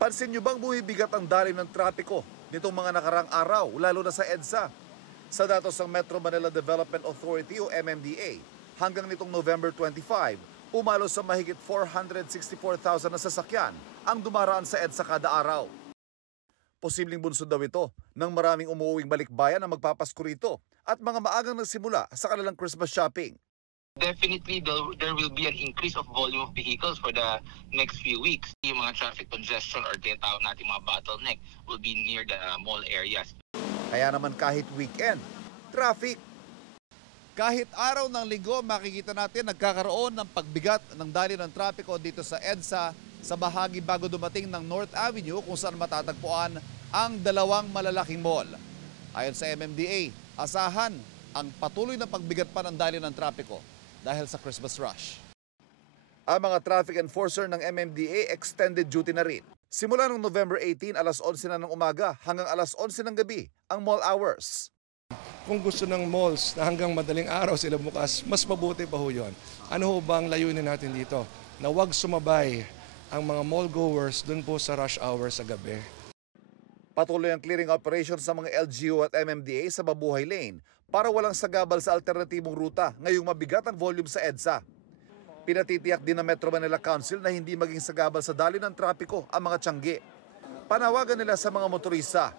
Pansin nyo bang bumibigat ang daloy ng trapiko nitong mga nakarang araw, lalo na sa EDSA? Sa datos ng Metro Manila Development Authority o MMDA, hanggang nitong November 25, umalo sa mahigit 464,000 na sasakyan ang dumaraan sa EDSA kada araw. Posibleng bunsod daw ito ng maraming umuuwing balikbayan na magpapasko rito at mga maagang nagsimula sa kanilang Christmas shopping. Definitely, there will be an increase of volume of vehicles for the next few weeks. Yung mga traffic congestion or tinatawag natin mga bottleneck will be near the mall areas. Kaya naman kahit weekend, traffic. Kahit araw ng linggo, makikita natin nagkakaroon ng pagbigat ng daloy ng trapiko dito sa EDSA sa bahagi bago dumating ng North Avenue kung saan matatagpuan ang dalawang malalaking mall. Ayon sa MMDA, asahan ang patuloy na pagbigat pa ng daloy ng trapiko dahil sa Christmas rush. Ang mga traffic enforcer ng MMDA extended duty na rin. Simula noong November 18, alas 11 na ng umaga hanggang alas 11 ng gabi ang mall hours. Kung gusto ng malls na hanggang madaling araw sila bukas, mas mabuti pa ho yun. Ano ho ba ang layunin natin dito? Na huwag sumabay ang mga mall goers dun po sa rush hour sa gabi. Patuloy ang clearing operation sa mga LGU at MMDA sa Mabuhay Lane para walang sagabal sa alternatibong ruta ngayong mabigat ang volume sa EDSA. Pinatitiyak din ng Metro Manila Council na hindi maging sagabal sa daloy ng trapiko ang mga tiyangge. Panawagan nila sa mga motorista.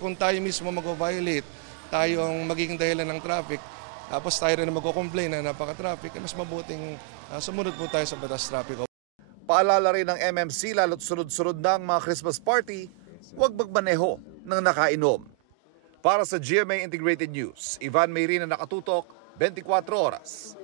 Kung tayo mismo mag-violate, tayo ang magiging dahilan ng traffic, tapos tayo rin magko-complain na napaka-traffic, mas mabuting sumunod po tayo sa batas trapiko. Paalala rin ng MMC lalo't sunod-sunod na ang mga Christmas party, huwag magmaneho ng nakainom. Para sa GMA Integrated News, Ivan Mayrina, nakatutok, 24 oras.